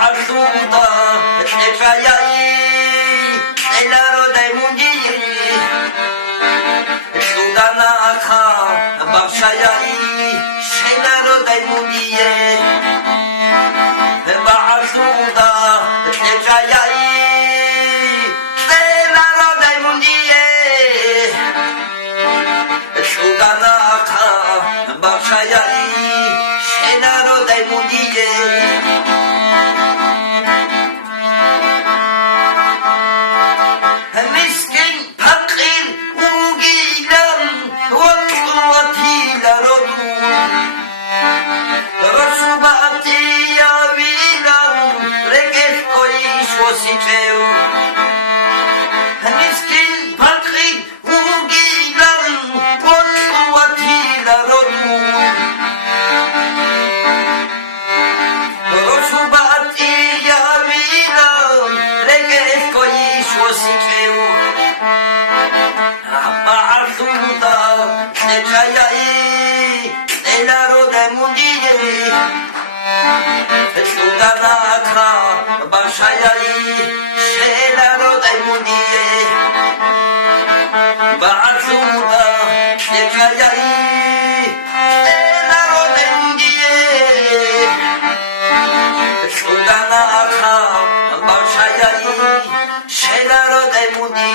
Ba'asuda Tefayai Elaro dai mundi Sudana Aka Bashayai Shelaro dai mundi Ba'asuda Tefayai Elaro dai mundi Sudana Aka Bashayai Shelaro dai mundi Bashayai, Shelaro dai mundi, Ba'asuda, Tefayai, Shelaro dai mundi, Sudana Aka, Bashayai, Shelaro dai mundi.